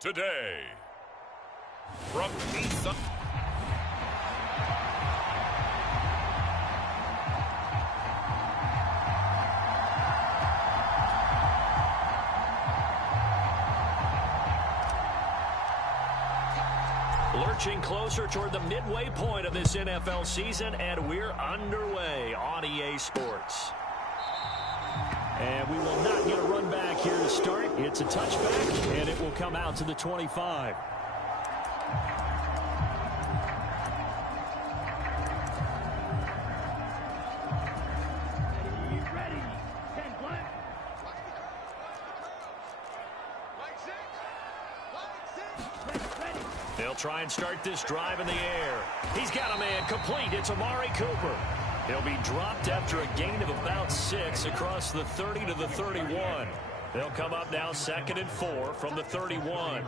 today. From Pizza. Lurching closer toward the midway point of this NFL season, and we're underway on EA Sports. And we will not get a run back here to start. It's a touchback, and it will come out to the 25. They'll try and start this drive in the air. He's got a man complete. It's Amari Cooper. He'll be dropped after a gain of about 6 across the 30 to the 31. They'll come up now 2nd and 4 from the 31.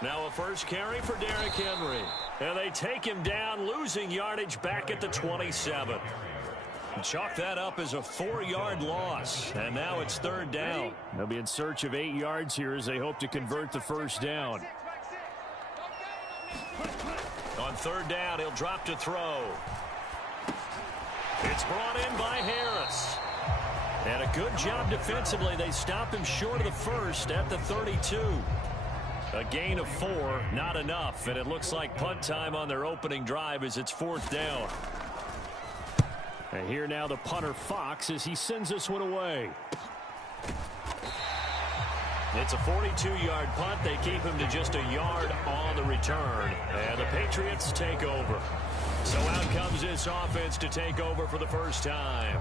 Now a first carry for Derrick Henry. And they take him down, losing yardage back at the 27. Chalk that up as a 4-yard loss. And now it's 3rd down. They'll be in search of 8 yards here as they hope to convert the first down. On 3rd down, he'll drop to throw. It's brought in by Harris. And a good job defensively. They stop him short of the first at the 32. A gain of 4, not enough. And it looks like punt time on their opening drive as it's 4th down. And here now the punter Fox as he sends this one away. It's a 42-yard punt. They keep him to just a yard on the return. And the Patriots take over. So out comes this offense to take over for the first time.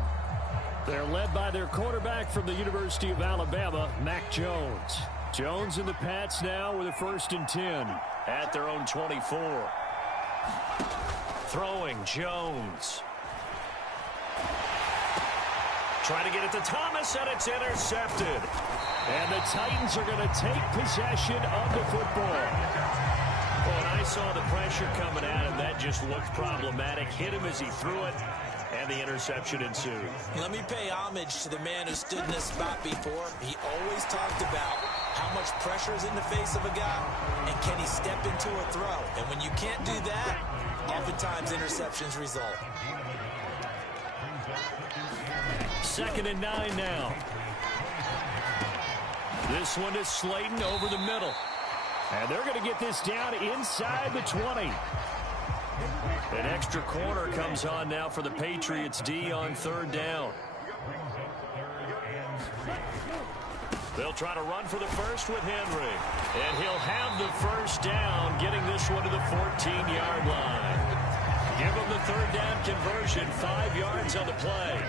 They're led by their quarterback from the University of Alabama, Mac Jones. Jones and the Pats now with a 1st and 10 at their own 24. Throwing Jones. Trying to get it to Thomas, and it's intercepted. And the Titans are going to take possession of the football. Well, and I saw the pressure coming at him. That just looked problematic. Hit him as he threw it, and the interception ensued. Let me pay homage to the man who stood in this spot before. He always talked about how much pressure is in the face of a guy, and can he step into a throw. And when you can't do that, oftentimes interceptions result. 2nd and 9 now. This one is Slayton over the middle. And they're going to get this down inside the 20. An extra corner comes on now for the Patriots D on 3rd down. They'll try to run for the first with Henry. And he'll have the first down, getting this one to the 14-yard line. Give him the 3rd down conversion, 5 yards on the play.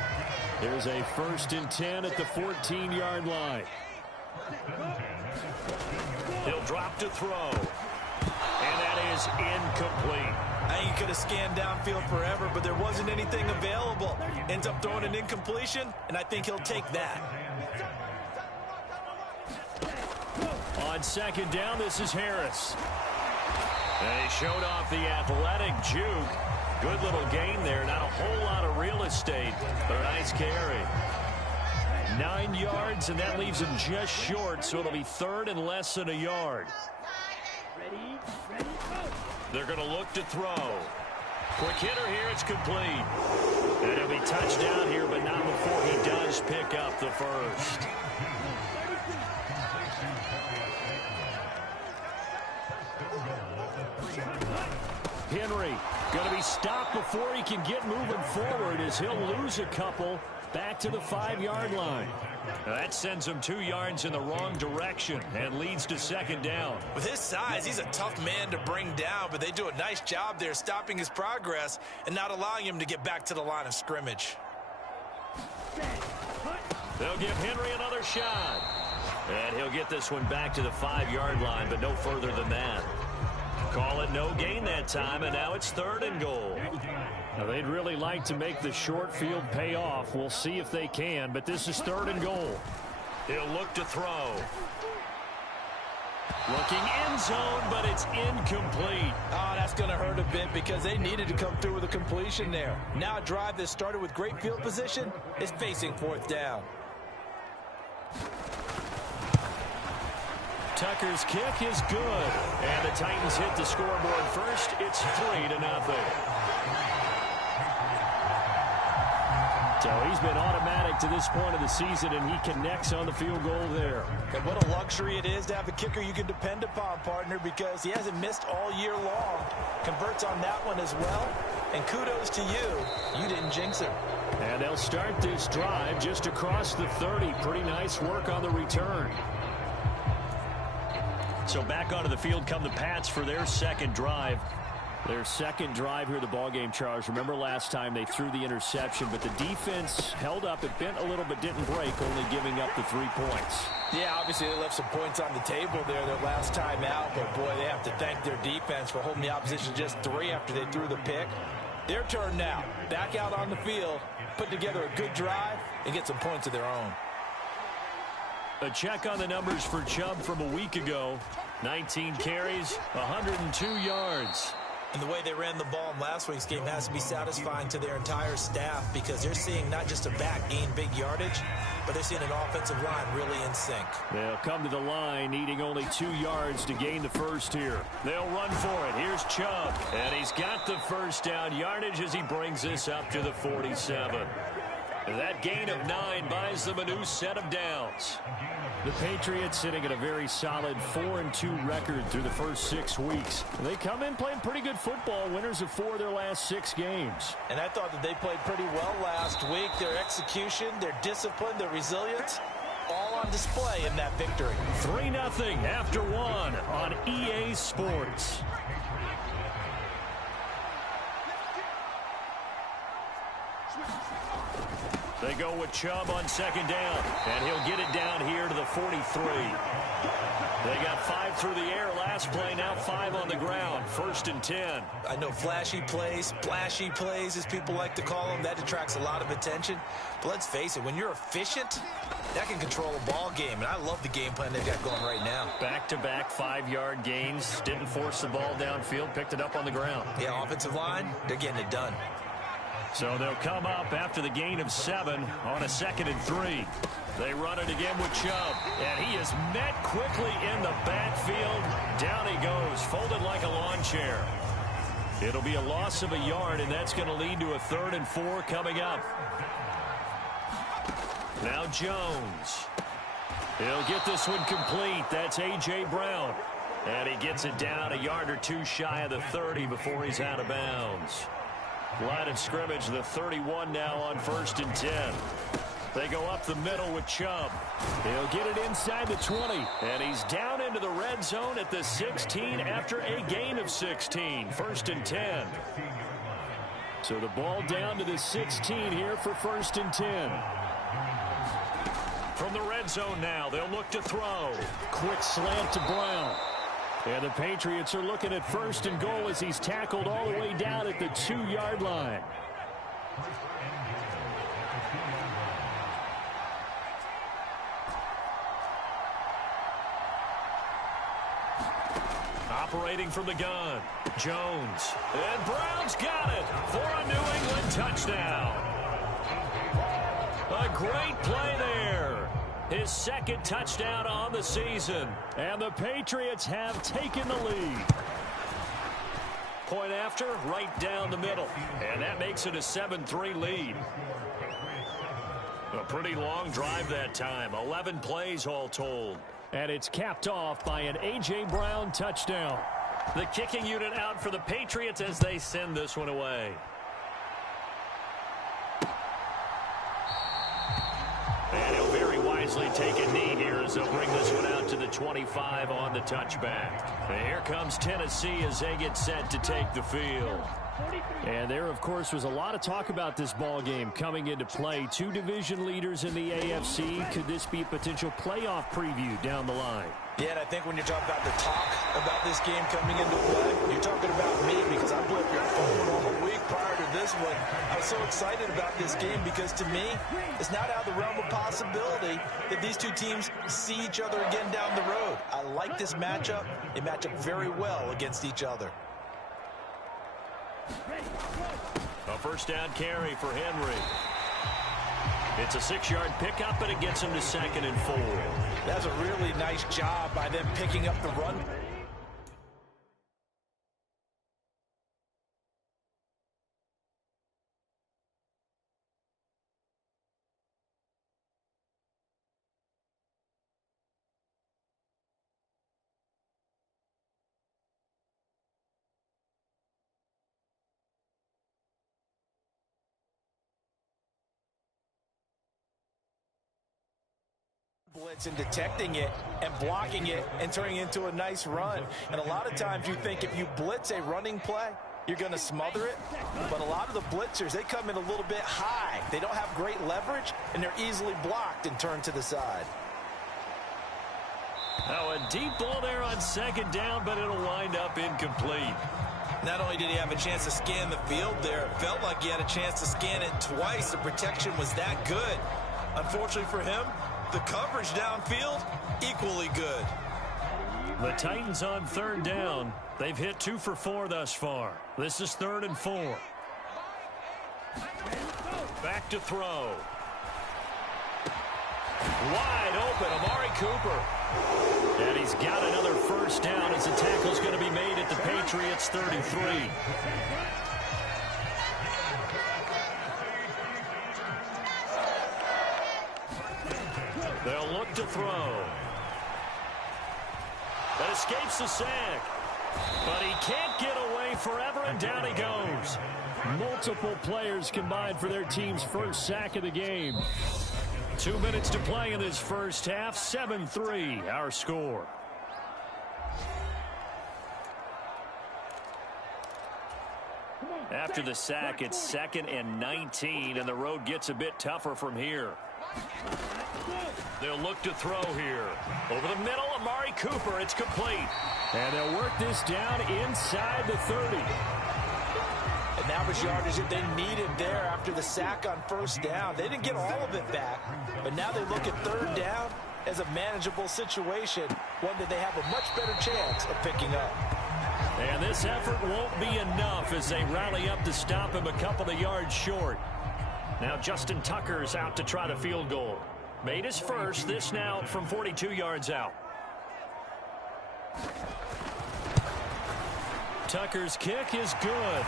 There's a 1st and 10 at the 14-yard line. He'll drop to throw. And that is incomplete. I think he could have scanned downfield forever, but there wasn't anything available. Ends up throwing an incompletion, and I think he'll take that. On 2nd down, this is Harris. And he showed off the athletic juke. Good little gain there. Not a whole lot of real estate, but a nice carry. 9 yards, and that leaves him just short, so it'll be 3rd and less than a yard. They're going to look to throw. Quick hitter here, it's complete. And he'll be touchdown here, but not before he does pick up the first. Henry going to be stopped before he can get moving forward as he'll lose a couple back to the 5-yard line. Now that sends him 2 yards in the wrong direction and leads to 2nd down. With his size, he's a tough man to bring down, but they do a nice job there stopping his progress and not allowing him to get back to the line of scrimmage. They'll give Henry another shot. And he'll get this one back to the 5-yard line, but no further than that. Call it no gain that time, and now it's 3rd and goal. Now they'd really like to make the short field pay off. We'll see if they can, but this is 3rd and goal. He'll look to throw. Looking end zone, but it's incomplete. Oh, that's going to hurt a bit because they needed to come through with a completion there. Now a drive that started with great field position is facing 4th down. Tucker's kick is good. And the Titans hit the scoreboard first. It's 3-0. So he's been automatic to this point of the season, and he connects on the field goal there. And what a luxury it is to have a kicker you can depend upon, partner, because he hasn't missed all year long. Converts on that one as well. And kudos to you. You didn't jinx him. And they'll start this drive just across the 30. Pretty nice work on the return. So back onto the field come the Pats for their second drive. Their second drive here, the ballgame, Charles. Remember last time they threw the interception, but the defense held up. It bent a little but didn't break, only giving up the 3 points. Yeah, obviously they left some points on the table there their last time out, but boy, they have to thank their defense for holding the opposition just 3 after they threw the pick. Their turn now. Back out on the field, put together a good drive, and get some points of their own. A check on the numbers for Chubb from a week ago. 19 carries, 102 yards. And the way they ran the ball in last week's game has to be satisfying to their entire staff because they're seeing not just a back gain big yardage, but they're seeing an offensive line really in sync. They'll come to the line needing only 2 yards to gain the first here. They'll run for it. Here's Chubb. And he's got the first down yardage as he brings this up to the 47. And that gain of 9 buys them a new set of downs. The Patriots sitting at a very solid 4-2 record through the first 6 weeks. They come in playing pretty good football, winners of 4 of their last 6 games. And I thought that they played pretty well last week. Their execution, their discipline, their resilience, all on display in that victory. 3-0 after 1 on EA Sports. They go with Chubb on second down, and he'll get it down here to the 43. They got 5 through the air last play, now 5 on the ground. 1st and 10. I know flashy plays, splashy plays, as people like to call them, that attracts a lot of attention. But let's face it, when you're efficient, that can control a ball game. And I love the game plan they've got going right now. Back-to-back 5-yard gains. Didn't force the ball downfield, picked it up on the ground. Yeah, offensive line, they're getting it done. So they'll come up after the gain of 7 on a 2nd and 3. They run it again with Chubb, and he is met quickly in the backfield. Down he goes, folded like a lawn chair. It'll be a loss of a yard, and that's going to lead to a 3rd and 4 coming up. Now Jones. He'll get this one complete. That's A.J. Brown. And he gets it down a yard or 2 shy of the 30 before he's out of bounds. Line of scrimmage, the 31 now on 1st and 10. They go up the middle with Chubb. He'll get it inside the 20. And he's down into the red zone at the 16 after a gain of 16. 1st and 10. So the ball down to the 16 here for 1st and 10. From the red zone now, they'll look to throw. Quick slant to Brown. And the Patriots are looking at 1st and goal as he's tackled all the way down at the 2-yard line. Operating from the gun, Jones. And Brown's got it for a New England touchdown. A great play there. His 2nd touchdown on the season. And the Patriots have taken the lead. Point after, right down the middle. And that makes it a 7-3 lead. A pretty long drive that time. 11 plays all told. And it's capped off by an A.J. Brown touchdown. The kicking unit out for the Patriots as they send this one away. And he'll very wisely take a knee here as they'll bring this one out to the 25 on the touchback. And here comes Tennessee as they get set to take the field. And there, of course, was a lot of talk about this ball game coming into play. 2 division leaders in the AFC. Could this be a potential playoff preview down the line? Yeah, and I think when you're talking about the talk about this game coming into play, you're talking about me because I blew up your phone all the week prior to this one. I was so excited about this game because to me, it's not out of the realm of possibility that these 2 teams see each other again down the road. I like this matchup. They match up very well against each other. A 1st down carry for Henry. It's a 6-yard pickup, and it gets him to 2nd and 4. That's a really nice job by them picking up the run. Blitz and detecting it and blocking it and turning it into a nice run. And a lot of times you think if you blitz a running play, you're going to smother it. But a lot of the blitzers, they come in a little bit high. They don't have great leverage, and they're easily blocked and turned to the side. Now a deep ball there on 2nd down, but it'll wind up incomplete. Not only did he have a chance to scan the field there, it felt like he had a chance to scan it twice. The protection was that good. Unfortunately for him, the coverage downfield, equally good. The Titans on 3rd down. They've hit 2 for 4 thus far. This is 3rd and 4. Back to throw. Wide open, Amari Cooper. And he's got another 1st down as the tackle's going to be made at the Patriots 33. They'll look to throw. That escapes the sack. But he can't get away forever, and down he goes. Multiple players combined for their team's first sack of the game. 2 minutes to play in this first half. 7-3, our score. After the sack, it's 2nd and 19, and the road gets a bit tougher from here. They'll look to throw here. Over the middle, Amari Cooper. It's complete. And they'll work this down inside the 30. And average yardage that they needed there after the sack on 1st down. They didn't get all of it back, but now they look at 3rd down as a manageable situation, one that they have a much better chance of picking up. And this effort won't be enough as they rally up to stop him a couple of yards short. Now Justin Tucker's out to try the field goal. Made his first, this now from 42 yards out. Tucker's kick is good.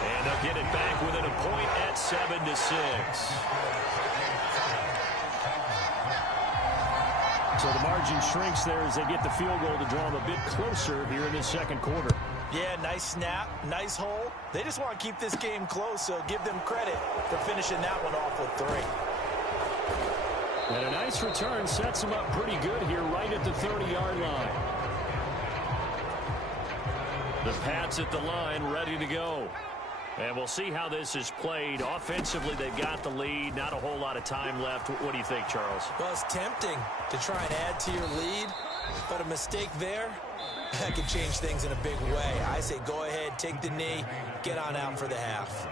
And they'll get it back within a point at 7-6. So the margin shrinks there as they get the field goal to draw them a bit closer here in this 2nd quarter. Yeah, nice snap, nice hole. They just want to keep this game close, so give them credit for finishing that one off with 3. And a nice return sets them up pretty good here right at the 30-yard line. The Pats at the line ready to go. And we'll see how this is played. Offensively, they've got the lead. Not a whole lot of time left. What do you think, Charles? Well, it's tempting to try and add to your lead, but a mistake there, that could change things in a big way. I say go ahead, take the knee, get on out for the half.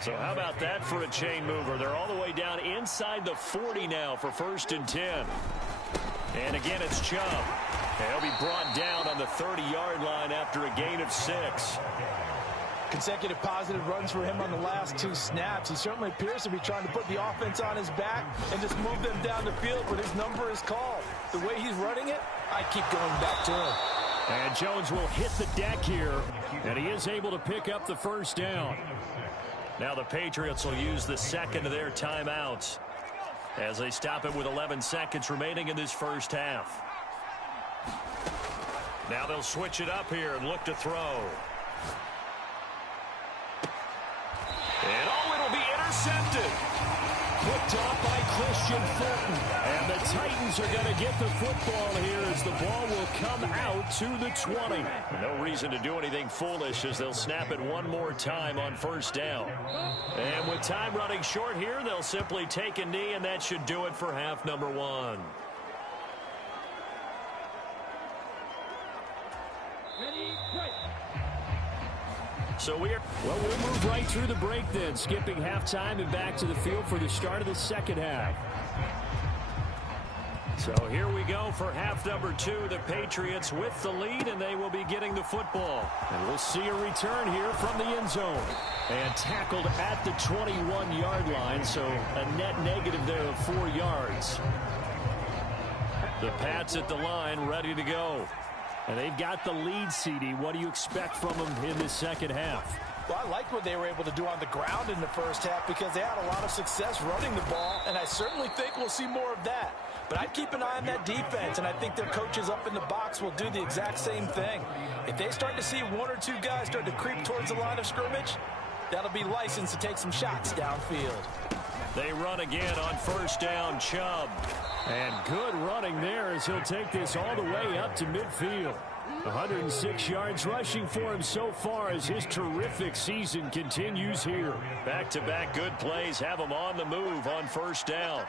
So how about that for a chain mover? They're all the way down inside the 40 now for 1st and 10. And again, it's Chubb. He'll be brought down on the 30-yard line after a gain of 6. Consecutive positive runs for him on the last 2 snaps. He certainly appears to be trying to put the offense on his back and just move them down the field, but his number is called. The way he's running it, I keep going back to him. And Jones will hit the deck here, and he is able to pick up the 1st down. Now the Patriots will use the 2nd of their timeouts as they stop it with 11 seconds remaining in this first half. Now they'll switch it up here and look to throw. And it'll be intercepted. Picked off by Christian Fulton. And the Titans are going to get the football here as the ball will come out to the 20. No reason to do anything foolish as they'll snap it one more time on 1st down. And with time running short here, they'll simply take a knee, and that should do it for half number 1. So we'll move right through the break then, skipping halftime and back to the field for the start of the 2nd half. So here we go for half number 2. The Patriots with the lead, and they will be getting the football. And we'll see a return here from the end zone. And tackled at the 21-yard line, so a net negative there of 4 yards. The Pats at the line, ready to go. And they've got the lead, CD. What do you expect from them in this second half? Well, I like what they were able to do on the ground in the first half because they had a lot of success running the ball, and I certainly think we'll see more of that. But I'd keep an eye on that defense, and I think their coaches up in the box will do the exact same thing. If they start to see 1 or 2 guys start to creep towards the line of scrimmage, that'll be licensed to take some shots downfield. They run again on first down, Chubb. And good running there as he'll take this all the way up to midfield. 106 yards rushing for him so far as his terrific season continues here. Back-to-back good plays have him on the move on first down.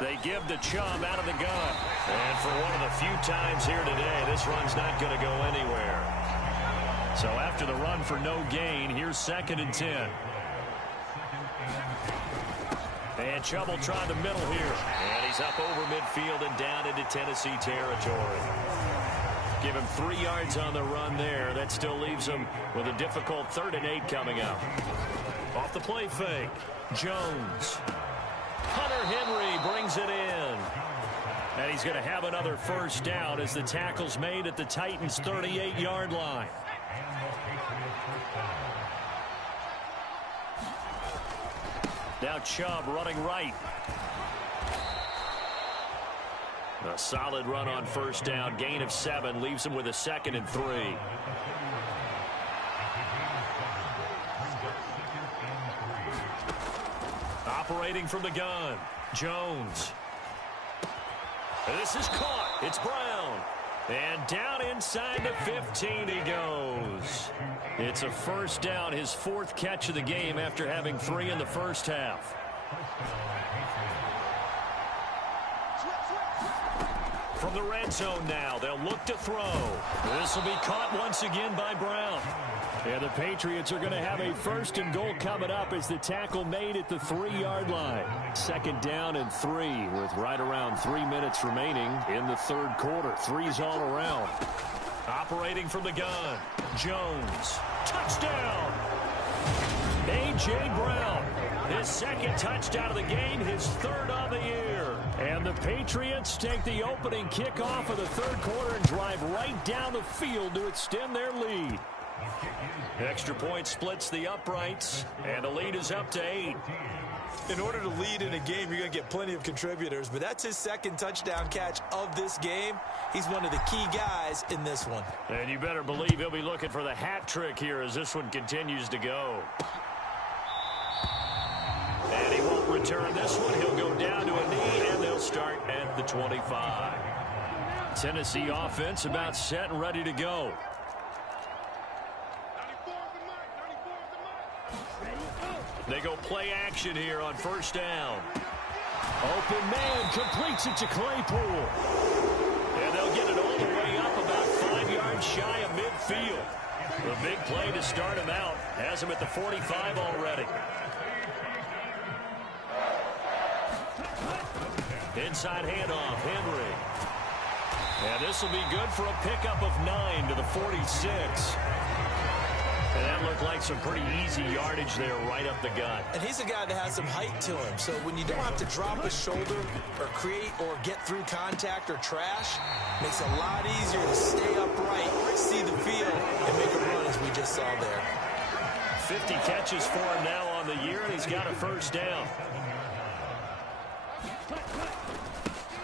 They give to Chubb out of the gun. And for one of the few times here today, this run's not going to go anywhere. So after the run for no gain, here's 2nd and 10. And Chubb will try the middle here. And he's up over midfield and down into Tennessee territory. Give him 3 yards on the run there. That still leaves him with a difficult 3rd and 8 coming up. Off the play fake. Jones. Hunter Henry brings it in. And he's going to have another first down as the tackle's made at the Titans' 38-yard line. Now Chubb running right. A solid run on first down. Gain of 7 leaves him with a 2nd and 3. Operating from the gun. Jones. This is caught. It's Brown. And down inside the 15 he goes. It's a first down, his 4th catch of the game after having 3 in the first half. From the red zone now, they'll look to throw. This will be caught once again by Brown. Yeah, the Patriots are going to have a 1st and goal coming up as the tackle made at the 3-yard line. 2nd down and 3 with right around 3 minutes remaining in the 3rd quarter. 3's all around. Operating from the gun. Jones. Touchdown. A.J. Brown. His 2nd touchdown of the game, his 3rd on the year. And the Patriots take the opening kickoff of the 3rd quarter and drive right down the field to extend their lead. Extra point splits the uprights, and the lead is up to 8. In order to lead in a game, you're going to get plenty of contributors, but that's his 2nd touchdown catch of this game. He's one of the key guys in this one. And you better believe he'll be looking for the hat trick here as this one continues to go. And he won't return this one. He'll go down to a knee, and they'll start at the 25. Tennessee offense about set and ready to go. They go play action here on first down. Open man completes it to Claypool. And they'll get it all the way up about 5 yards shy of midfield. The big play to start him out has him at the 45 already. Inside handoff, Henry. And this will be good for a pickup of 9 to the 46. And that looked like some pretty easy yardage there right up the gut. And he's a guy that has some height to him. So when you don't have to drop a shoulder or create or get through contact or trash, makes it a lot easier to stay upright, see the field, and make a run as we just saw there. 50 catches for him now on the year, and he's got a first down.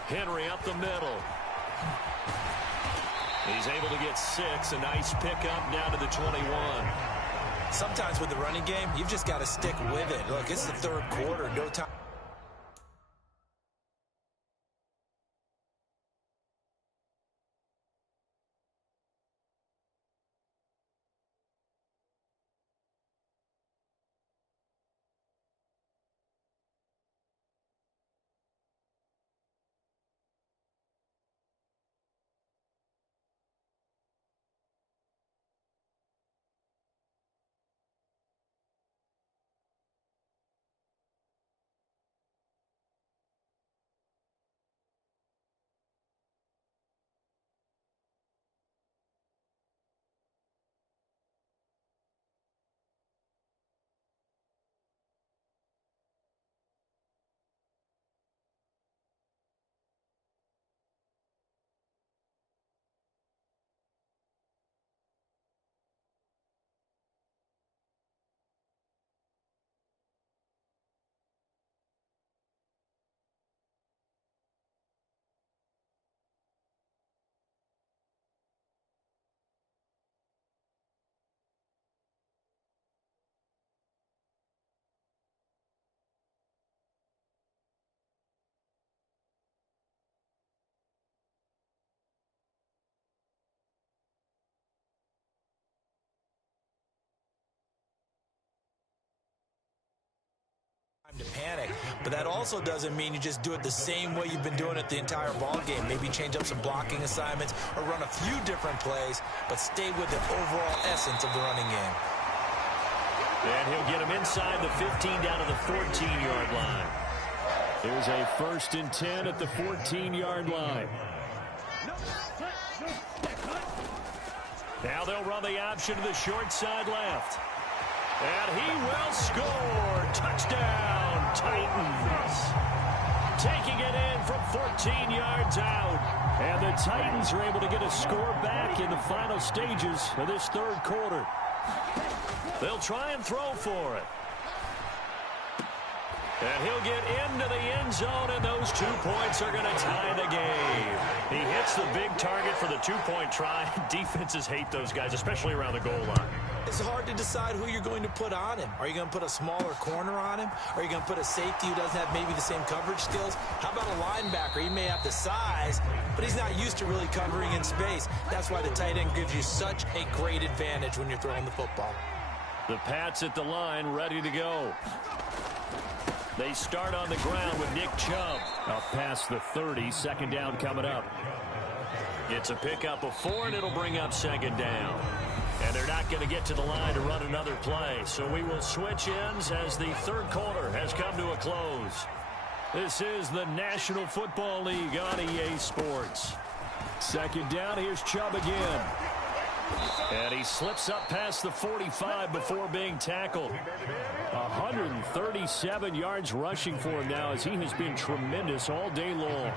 Henry up the middle. He's able to get 6. A nice pickup down to the 21. Sometimes with the running game, you've just got to stick with it. Look, it's the 3rd quarter. No time. But that also doesn't mean you just do it the same way you've been doing it the entire ball game. Maybe change up some blocking assignments or run a few different plays, but stay with the overall essence of the running game. And he'll get him inside the 15 down to the 14-yard line. Here's a 1st and 10 at the 14-yard line. Now they'll run the option to the short side left. And he will score. Touchdown, Titans. Taking it in from 14 yards out. And the Titans are able to get a score back in the final stages of this third quarter. They'll try and throw for it. And he'll get into the end zone, and those 2 points are going to tie the game. He hits the big target for the 2-point try. Defenses hate those guys, especially around the goal line. It's hard to decide who you're going to put on him. Are you going to put a smaller corner on him? Are you going to put a safety who doesn't have maybe the same coverage skills? How about a linebacker? He may have the size, but he's not used to really covering in space. That's why the tight end gives you such a great advantage when you're throwing the football. The Pats at the line, ready to go. They start on the ground with Nick Chubb. Up past the 30, 2nd down coming up. It's a pickup of 4, and it'll bring up 2nd down. And they're not going to get to the line to run another play. So we will switch ends as the third quarter has come to a close. This is the National Football League on EA Sports. 2nd down, here's Chubb again. And he slips up past the 45 before being tackled. 137 yards rushing for him now as he has been tremendous all day long.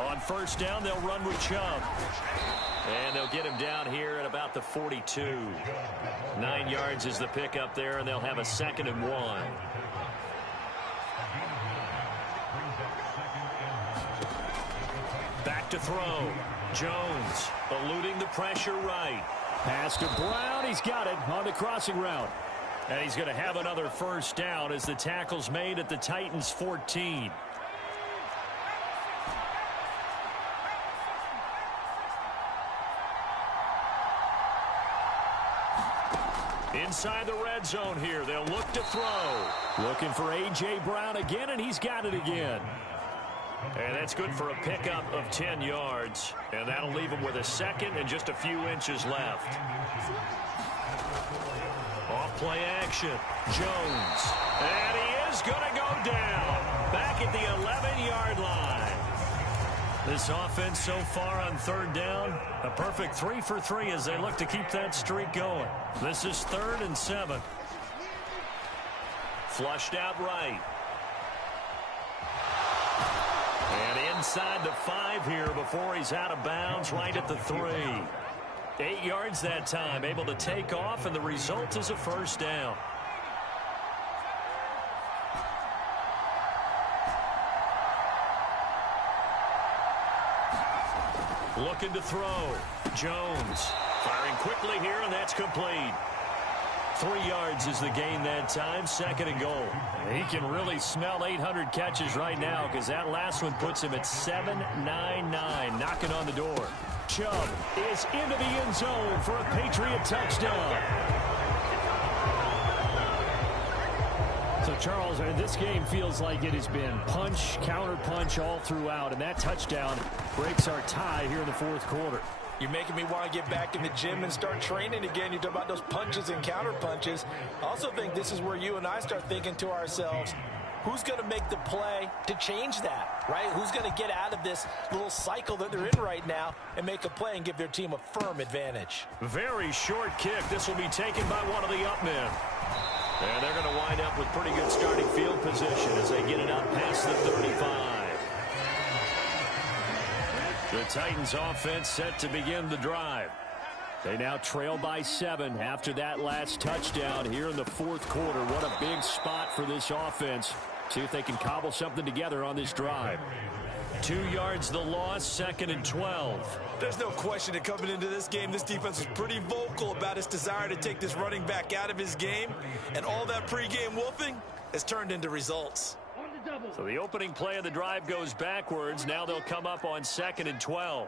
On 1st down, they'll run with Chubb. And they'll get him down here at about the 42. 9 yards is the pickup there, and they'll have a 2nd and 1. Back to throw. Jones eluding the pressure right. Pass to Brown. He's got it on the crossing route. And he's going to have another 1st down as the tackle's made at the Titans' 14. Inside the red zone here. They'll look to throw. Looking for A.J. Brown again, and he's got it again. And that's good for a pickup of 10 yards. And that'll leave him with a 2nd and just a few inches left. Off play action. Jones. And he is going to go down. Back at the 11-yard line. This offense so far on 3rd down, a perfect 3 for 3 as they look to keep that streak going. This is 3rd and 7. Flushed out right. And inside the 5 here before he's out of bounds right at the 3. 8 yards that time, able to take off, and the result is a 1st down. Looking to throw. Jones firing quickly here, and that's complete. 3 yards is the gain that time. 2nd and goal. He can really smell 800 catches right now because that last one puts him at 799, knocking on the door. Chubb is into the end zone for a Patriot touchdown. So, Charles, this game feels like it has been punch, counter punch all throughout, and that touchdown breaks our tie here in the 4th quarter. You're making me want to get back in the gym and start training again. You talk about those punches and counter punches. I also think this is where you and I start thinking to ourselves, who's going to make the play to change that, right? Who's going to get out of this little cycle that they're in right now and make a play and give their team a firm advantage? Very short kick. This will be taken by one of the up men. And they're going to wind up with pretty good starting field position as they get it out past the 35. The Titans offense set to begin the drive. They now trail by 7 after that last touchdown here in the 4th quarter. What a big spot for this offense. See if they can cobble something together on this drive. 2 yards the loss, 2nd and 12. There's no question that coming into this game, this defense was pretty vocal about its desire to take this running back out of his game. And all that pregame wolfing has turned into results. So the opening play of the drive goes backwards. Now they'll come up on 2nd and 12.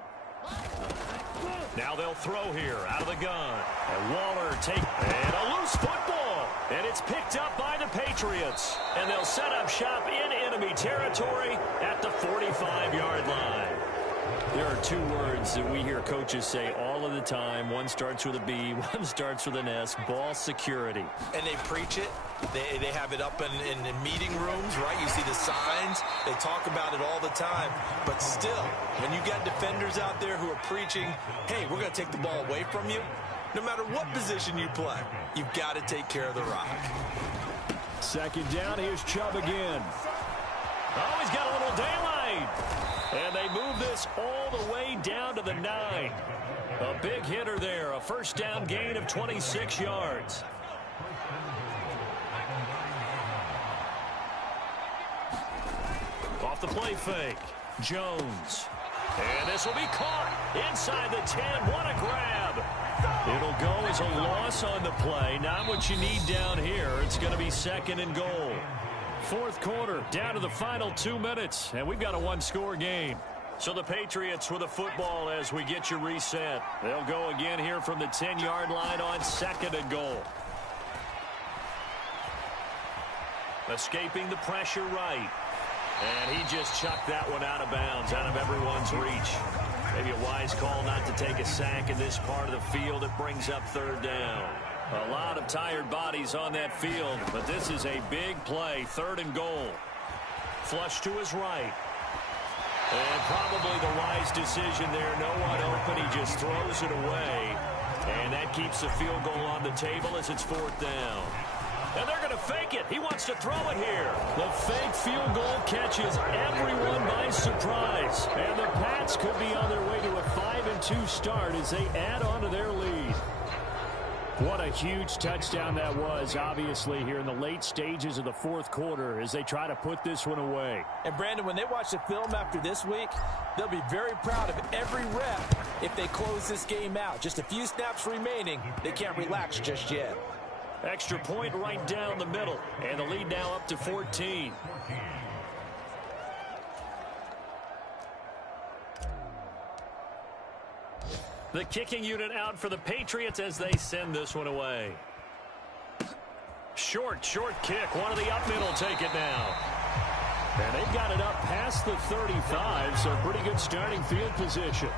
Now they'll throw here out of the gun. And Waller and a loose football. And it's picked up by the Patriots. And they'll set up shop in enemy territory at the 45-yard line. There are two words that we hear coaches say all of the time. One starts with a B, one starts with an S, ball security. And they preach it. They have it up in meeting rooms, right? You see the signs. They talk about it all the time. But still, when you got defenders out there who are preaching, hey, we're going to take the ball away from you, no matter what position you play, you've got to take care of the rock. Second down, here's Chubb again. Oh, he's got a little daylight. And they move this all the way down to the 9. A big hitter there, a first down gain of 26 yards. Off the play fake, Jones. And this will be caught inside the 10. What a grab. It'll go as a loss on the play. Not what you need down here. It's going to be second and goal. Fourth quarter, down to the final 2 minutes, and we've got a one-score game. So the Patriots with the football as we get you reset. They'll go again here from the 10-yard line on second and goal. Escaping the pressure right. And he just chucked that one out of bounds, out of everyone's reach. Maybe a wise call not to take a sack in this part of the field. It brings up third down. A lot of tired bodies on that field, but this is a big play, third and goal. Flush to his right. And probably the wise decision there. No one open. He just throws it away. And that keeps the field goal on the table as it's fourth down. And they're going to fake it. He wants to throw it here. The fake field goal catches everyone by surprise. And the Pats could be on their way to a 5-2 start as they add on to their lead. What a huge touchdown that was, obviously, here in the late stages of the fourth quarter as they try to put this one away. And, Brandon, when they watch the film after this week, they'll be very proud of every rep if they close this game out. Just a few snaps remaining. They can't relax just yet. Extra point right down the middle, and the lead now up to 14. The kicking unit out for the Patriots as they send this one away. Short kick. One of the up middle take it now. And they've got it up past the 35, so pretty good starting field position.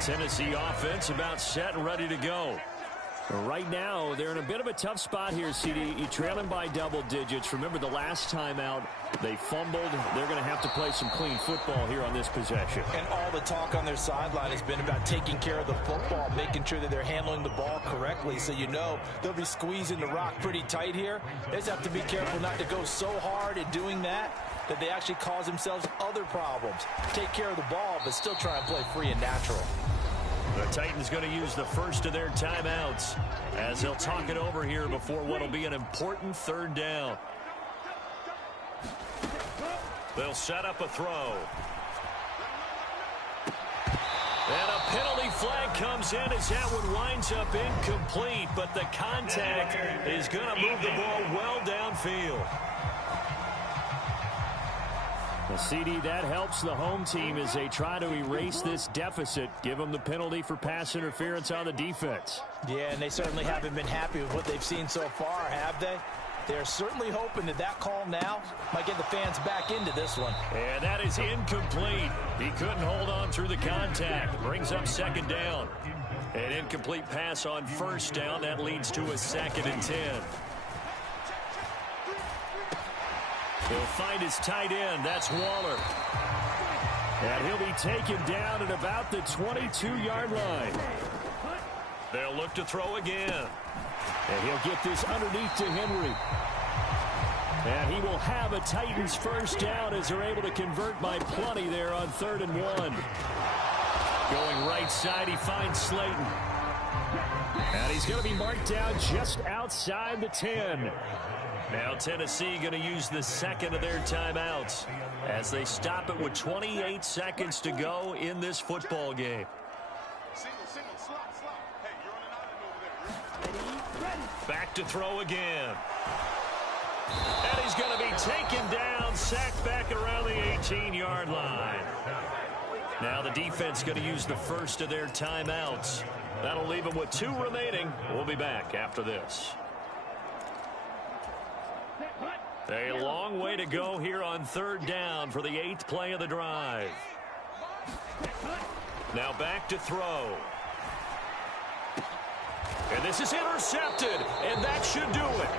Tennessee offense about set and ready to go. Right now, they're in a bit of a tough spot here, CD. You're trailing by double digits. Remember the last time out, they fumbled. They're going to have to play some clean football here on this possession. And all the talk on their sideline has been about taking care of the football, making sure that they're handling the ball correctly. So you know they'll be squeezing the rock pretty tight here. They just have to be careful not to go so hard in doing that they actually cause themselves other problems. Take care of the ball, but still try and play free and natural. The Titans going to use the first of their timeouts as they'll talk it over here before what will be an important third down. They'll set up a throw. And a penalty flag comes in as that one winds up incomplete, but the contact is going to move the ball well downfield. Well, CD, that helps the home team as they try to erase this deficit. Give them the penalty for pass interference on the defense. Yeah, and they certainly haven't been happy with what they've seen so far, have they? They're certainly hoping that call now might get the fans back into this one. And that is incomplete. He couldn't hold on through the contact. Brings up second down. An incomplete pass on first down. That leads to a 2nd and 10. He'll find his tight end. That's Waller. And he'll be taken down at about the 22-yard line. They'll look to throw again. And he'll get this underneath to Henry. And he will have a Titans first down as they're able to convert by plenty there on 3rd and 1. Going right side, he finds Slayton. And he's going to be marked down just outside the 10. Now Tennessee going to use the second of their timeouts as they stop it with 28 seconds to go in this football game. Back to throw again. And he's going to be taken down, sacked back around the 18-yard line. Now the defense going to use the first of their timeouts. That'll leave them with 2 remaining. We'll be back after this. A long way to go here on 3rd down for the 8th play of the drive. Now back to throw. And this is intercepted, and that should do it.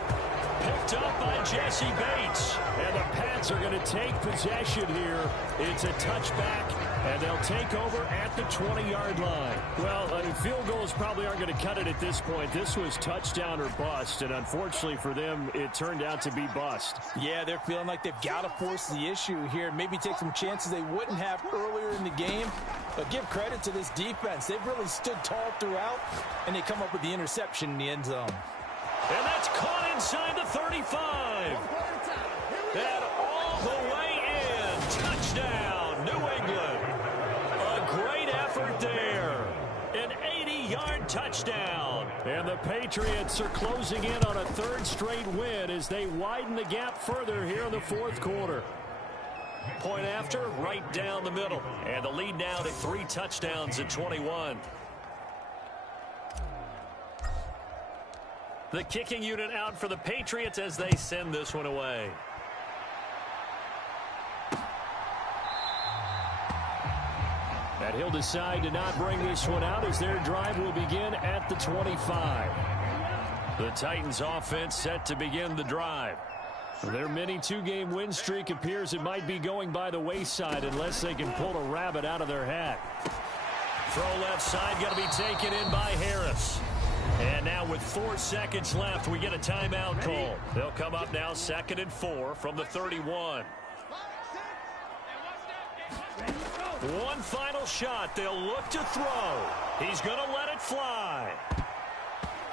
Picked up by Jesse Bates. And the Pats are going to take possession here. It's a touchback, and they'll take over at the 20-yard line. Well, field goals probably aren't going to cut it at this point. This was touchdown or bust, and unfortunately for them, it turned out to be bust. Yeah, they're feeling like they've got to force the issue here, maybe take some chances they wouldn't have earlier in the game. But give credit to this defense. They've really stood tall throughout, and they come up with the interception in the end zone. And that's caught inside the 35. And all the way in. Touchdown, New England. A great effort there. An 80-yard touchdown. And the Patriots are closing in on a 3rd straight win as they widen the gap further here in the 4th quarter. Point after, right down the middle. And the lead now to 3 touchdowns at 21. The kicking unit out for the Patriots as they send this one away. And he'll decide to not bring this one out as their drive will begin at the 25. The Titans offense set to begin the drive. Their mini 2-game win streak appears it might be going by the wayside unless they can pull a rabbit out of their hat. Throw left side, got to be taken in by Harris. And now with 4 seconds left, we get a timeout call. They'll come up now 2nd and 4 from the 31. One final shot. They'll look to throw. He's going to let it fly.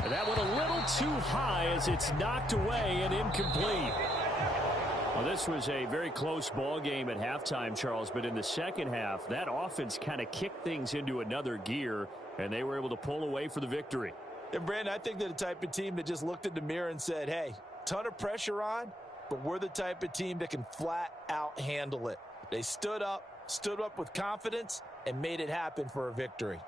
And that one a little too high as it's knocked away and incomplete. Well, this was a very close ball game at halftime, Charles, but in the second half, that offense kind of kicked things into another gear, and they were able to pull away for the victory. And, Brandon, I think they're the type of team that just looked in the mirror and said, hey, ton of pressure on, but we're the type of team that can flat out handle it. They stood up with confidence, and made it happen for a victory.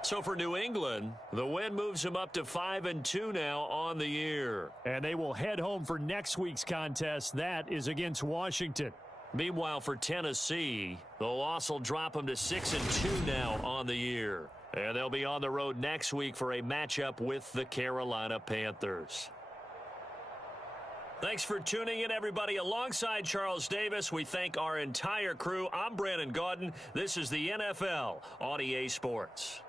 So for New England, the win moves them up to 5-2 now on the year. And they will head home for next week's contest. That is against Washington. Meanwhile, for Tennessee, the loss will drop them to 6-2 now on the year. And they'll be on the road next week for a matchup with the Carolina Panthers. Thanks for tuning in, everybody. Alongside Charles Davis, we thank our entire crew. I'm Brandon Gaudin. This is the NFL on EA Sports.